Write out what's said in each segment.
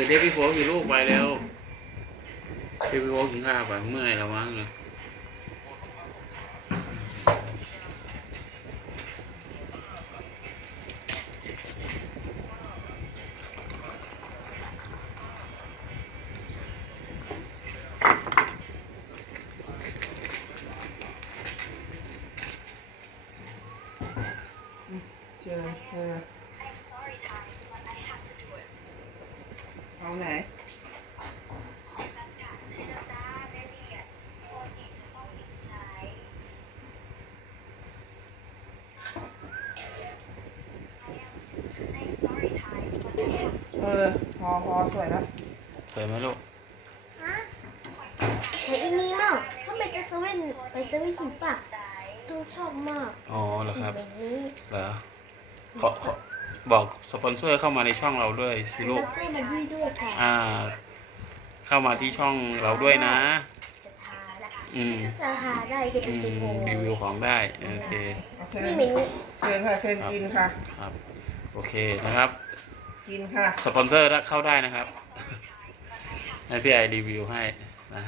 คือเด็กพี่โฟกอยู่ลูกไปแล้วเด็กพี่โฟกกินข้าวไปเมื่อยแล้วมั้งเลยเชิญเธ อเอาไหนเออพอพอสวยแล้วสวยไหมลูกฮะใช้อันนี้มากถ้าไปจะเซเว่นไปเซเว่นถึงปะต้องชอบมากอ๋อเหรอครับแบบนี้เหรอขอขอ บอกสปอนเซอร์เข้ามาในช่องเราด้วยสิลูกจะซื้อมาดีด้วยค่ะอ่า เข้ามาที่ช่องเราด้วยนะ จะทาได้อืมจะทาได้จะอืเป็นสีมโมรีวิวของได้โอเคเอาเชิญนี่เหม็นนี่เชิญค่ะเชิญกินค่ะ ครับโอเคนะครับ กินค่ะ สปอนเซอร์เข้าได้นะครับ ให้พี่ไอรีวิวให้นะ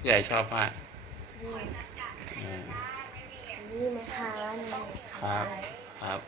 พี่ไอชอบมากนี่อืมนี่ไหมคะนี่ไหมครัคะบครับ